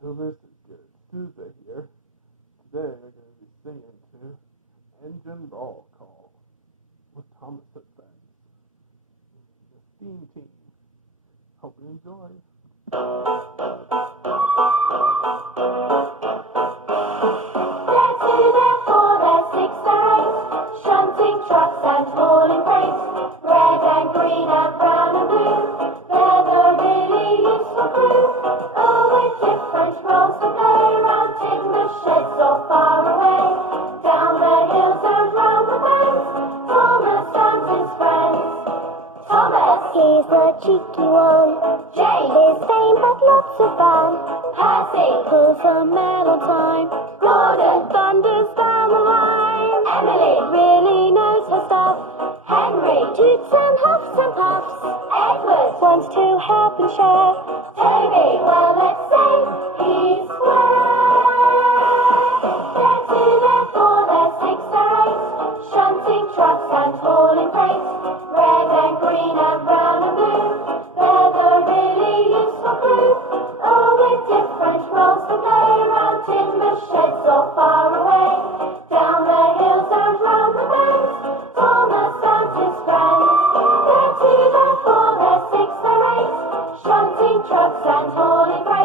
to this is Garrett Tuesday here. Today we're going to be singing to Engine Roll Call with Thomas and Friends, the Steam Team. Hope you enjoy. Shunting trucks and hauling freight, red and green and brown and blue. They're the really useful crew, all with different roles to play. Round timber sheds or far away, down the hills and round the bends. Thomas and his friends. Thomas, he's the cheeky one. Jane, His fame but lots of fun. Percy, Pulls a mail on time. Gordon, Thunders down the line. Emily, Really knows her stuff. Henry, Toots and huffs and puffs. Edward, Wants to help and share. Toby, well let's say he's square. They're two, they're four, they're six, they're eight. Shunting trucks and hauling freight, red and green and brown and blue. They're the really useful crew, all with different roles to play. Round timber sheds or far away, down the hills and round the bends. Thomas and his friends. They're two, they're four, they're six, they're eight. Shunting trucks and hauling freight.